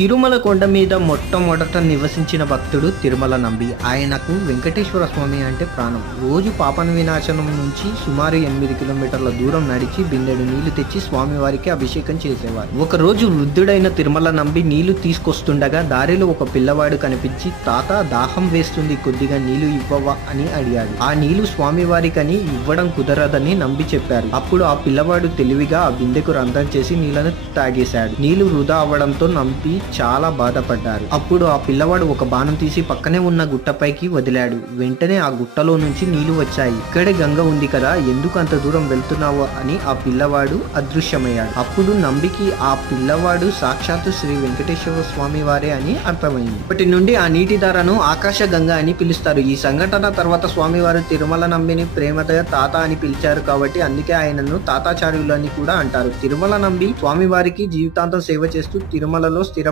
తిరుమల కొండ మీద మొట్టమొదట నివసించిన భక్తుడు తిరుమల నంబి. ఆయనకు వెంకటేశ్వర స్వామి అంటే ప్రాణం. రోజు పాపన వినాశనం నుంచి సుమారు 8 కిలోమీటర్ల దూరం నడిచి బిందెడు నీళ్లు తెచ్చి స్వామివారికి అభిషేకం చేసేవారు. ఒక రోజు వృద్ధుడైన తిరుమల నంబి నీళ్లు తీసుకొస్తుండగా దారిలో ఒక పిల్లవాడు కనిపించి, తాత దాహం వేస్తుంది, కొద్దిగా నీళ్లు ఇవ్వవా అని అడిగాడు. ఆ నీళ్లు స్వామివారికని ఇవ్వడం కుదరదని నంబి చెప్పారు. అప్పుడు ఆ పిల్లవాడు తెలివిగా ఆ బిందెకు రంధ్రం చేసి నీళ్లను తాగేశాడు. నీళ్లు వృధా అవ్వడంతో నంబి చాలా బాధపడ్డారు. అప్పుడు ఆ పిల్లవాడు ఒక బాణం తీసి పక్కనే ఉన్న గుట్టపైకి వదిలాడు. వెంటనే ఆ గుట్టలో నుంచి నీళ్లు వచ్చాయి. ఇక్కడే గంగ ఉంది కదా, ఎందుకు అంత దూరం వెళ్తున్నావు అని ఆ పిల్లవాడు అదృశ్యమయ్యాడు. అప్పుడు నంబికి ఆ పిల్లవాడు సాక్షాత్తు శ్రీ వెంకటేశ్వర స్వామి వారే అని అర్థమైంది. ఇప్పటి నుండి ఆ నీటి ధారను ఆకాశ గంగ అని పిలుస్తారు. ఈ సంఘటన తర్వాత స్వామివారు తిరుమల నంబిని ప్రేమతో తాత అని పిలిచారు కాబట్టి అందుకే ఆయనను తాతాచార్యులు అని కూడా అంటారు. తిరుమల నంబి స్వామివారికి జీవితాంతం సేవ చేస్తూ తిరుమలలో స్థిరపడి